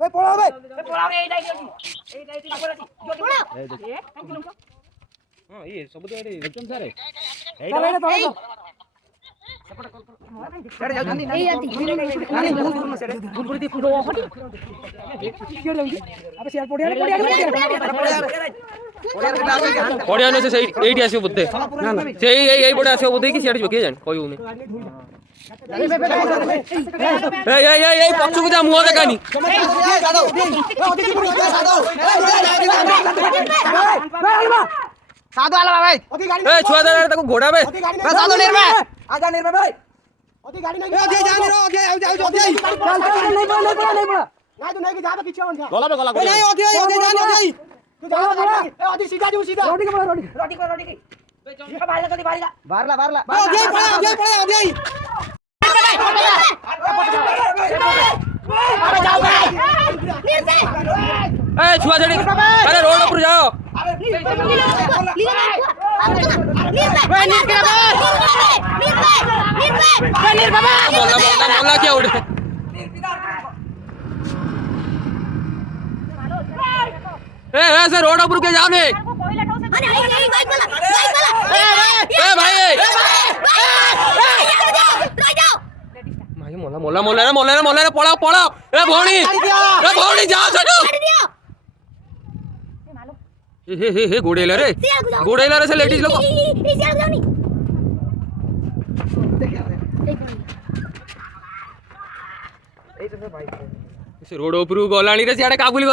भाई पळा भाई पळा रे एई जाई हां ये सब तो एकदम सारे पड़िया से एटी आसो बोधे से यही पड़े आसो बोधे कि सियाड़ किए जान कोई पक्षु जा मुह देखानी साधु वाला भाई छुआ दे ताको घोड़ा बे साधु निर्मा आजा निर्मा भाई ओदी गाड़ी नहीं ओदी जाने रो ओदी आओ ओदी नहीं पड़ा नहीं तो नहीं कि जा तो पीछे जा गला नहीं ओदी जाने ओदी तू जा ओदी सीधा जो सीधा रोटी को रोटी बाहरला ओदी ओदी अरे जाओ भाई ए छुआ छड़ी अरे रोड ऊपर जाओ बोला क्या उड़े ऐसे रोड ऊपर के जाओ ने भाई मोला पड़ाओ ए भौणी जाओ हे गोड़ेला रे से लेडीज लोग रोड ऊपर गलानी रे सियाड़े काबुली